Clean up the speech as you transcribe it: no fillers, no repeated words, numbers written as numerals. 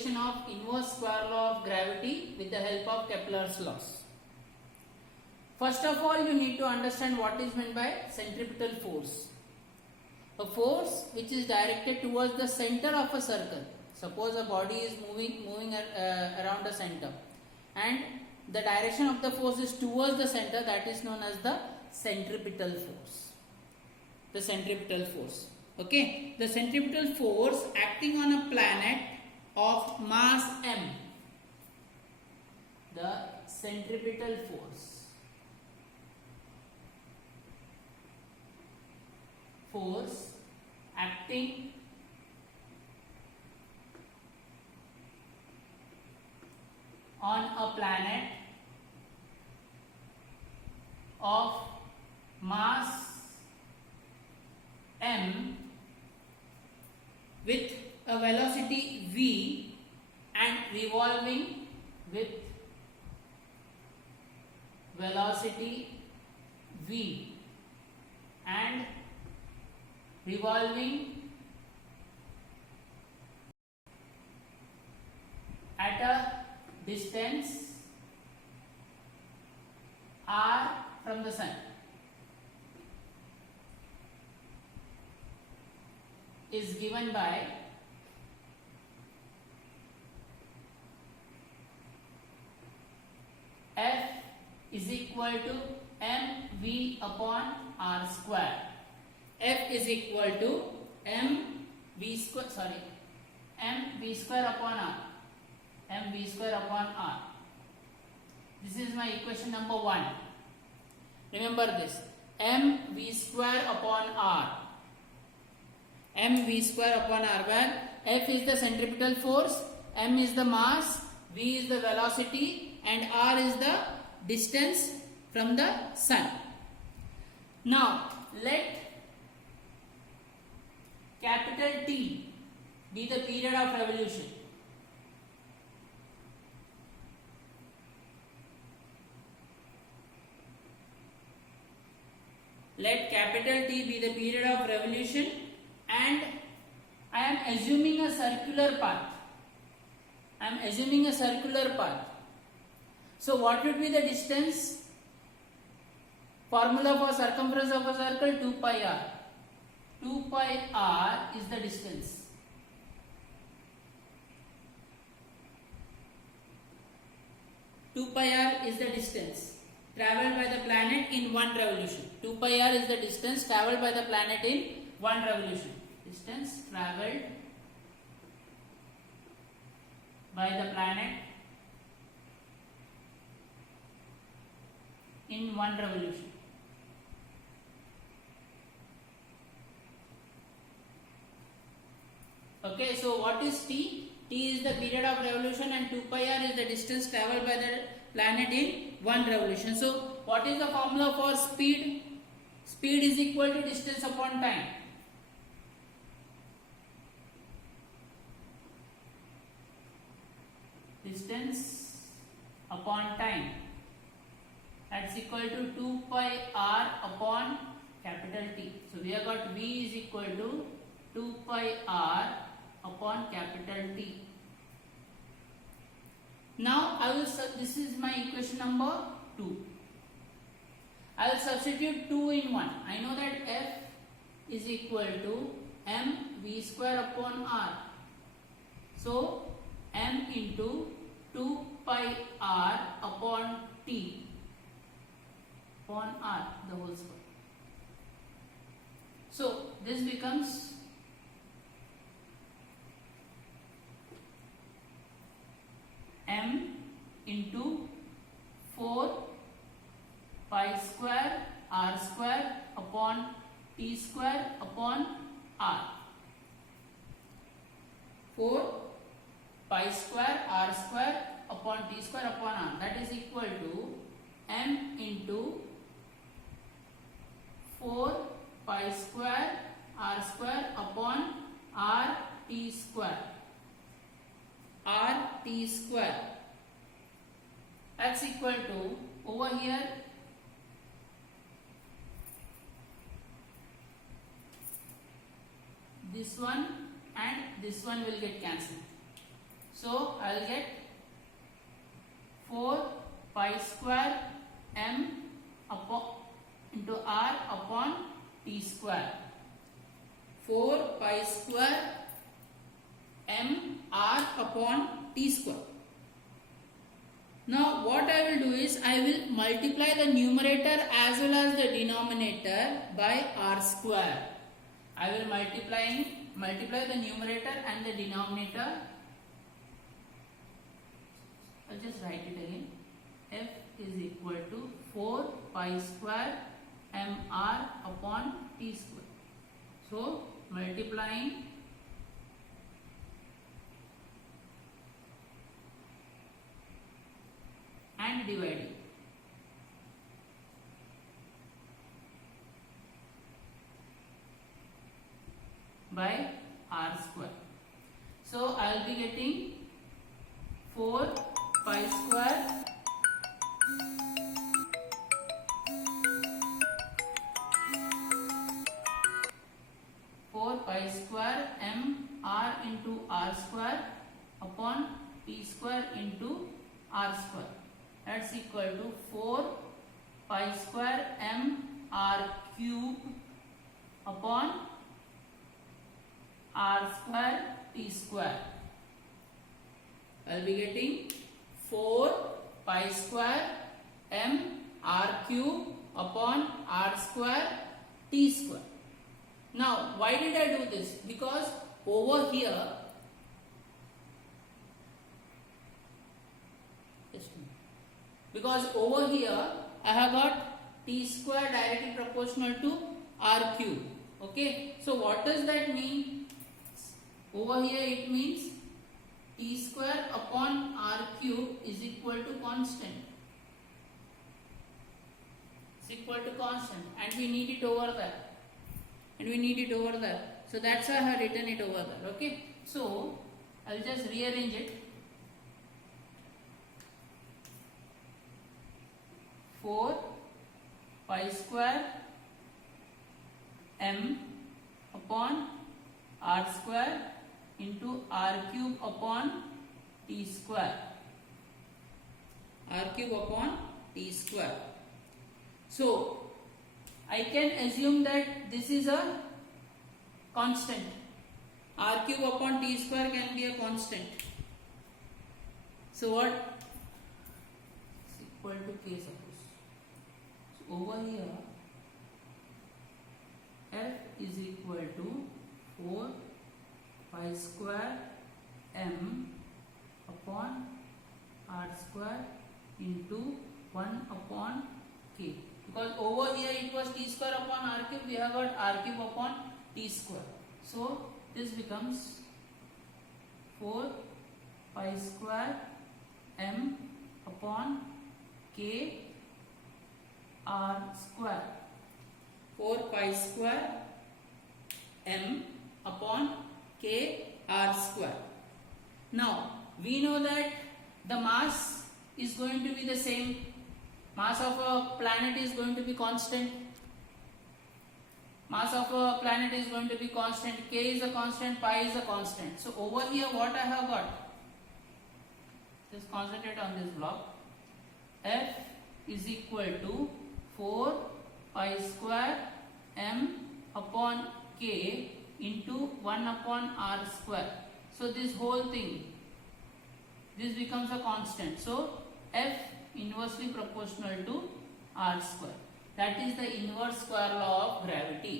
equation of inverse square law of gravity with the help of Kepler's laws. First of all, you need to understand what is meant by centripetal force. A force which is directed towards the center of a circle. Suppose a body is moving around a center, and the direction of the force is towards the center, that is known as the centripetal force. The centripetal force. Okay, the centripetal force acting on a planet of mass m. The centripetal force acting on a planet of mass m with a velocity v and revolving with velocity v and revolving at a distance r from the sun. Is given by F is equal to mv upon r square. F is equal to mv square upon r. mv square upon r. This is my equation number 1. Remember this. mv square upon r. mv square upon r, where F is the centripetal force, m is the mass, v is the velocity, and r is the distance from the sun. Now let capital T be the period of revolution. Let capital T be the period of revolution, and I am assuming a circular path. So what would be the distance? Formula for circumference of a circle, 2 pi r. 2 pi r is the distance. Traveled by the planet in one revolution. 2 pi r is the distance traveled by the planet in one revolution. Distance traveled by the planet in one revolution. Okay, so what is T? T is the period of revolution and 2 pi r is the distance traveled by the planet in one revolution. So what is the formula for speed? Speed is equal to distance upon time. Distance upon time, that's equal to 2 pi r upon capital T. So we have got V is equal to 2 pi r upon capital T. Now this is my equation number 2. I will substitute 2 in 1. I know that F is equal to mv square upon r. So m into 2 pi r upon T upon r, the whole square. So this becomes m into 4 pi square r square upon T square upon r. 4 pi square r square upon T square upon r, that is equal to m into 4 pi square r square upon r T square. RT square, that's equal to, over here this one and this one will get cancelled. So I'll get 4 pi square m upon into r upon t square. 4 pi square m r upon t square. Now what I will do is I will multiply the numerator as well as the denominator by r square. I will multiply the numerator and the denominator. I'll just write it again. F is equal to 4 pi square mr upon t square. So multiplying and dividing. By r square. So I will be getting 4 pi square m r into r square upon t square into r square. That's equal to 4 pi square m r cube upon r square t square. I'll be getting 4 pi square m r cube upon r square t square. Now why did I do this? Because over here I have got t square directly proportional to r cube. Okay, so what does that mean? Over here it means t square upon r cube is equal to constant. It's equal to constant, and we need it over there. So that's why I have written it over there. Okay, so I'll just rearrange it. 4 pi square m upon r square into r cube upon t square. R cube upon t square. So I can assume that this is a constant. R cube upon t square can be a constant. So what? It's equal to k, suppose. So over here f is equal to 4 pi square m upon r square into 1 upon k. Because over here it was t square upon r cube, we have got r cube upon t square. So this becomes 4 pi square m upon k r square. 4 pi square m upon k r square. Now we know that the mass is going to be the same. Mass of a planet is going to be constant. Mass of a planet is going to be constant. K is a constant, pi is a constant. So over here what I have got? Just concentrate on this block. F is equal to 4 pi square m upon k into 1 upon r square. So this whole thing, this becomes a constant. So F inversely proportional to r square. That is the inverse square law of gravity.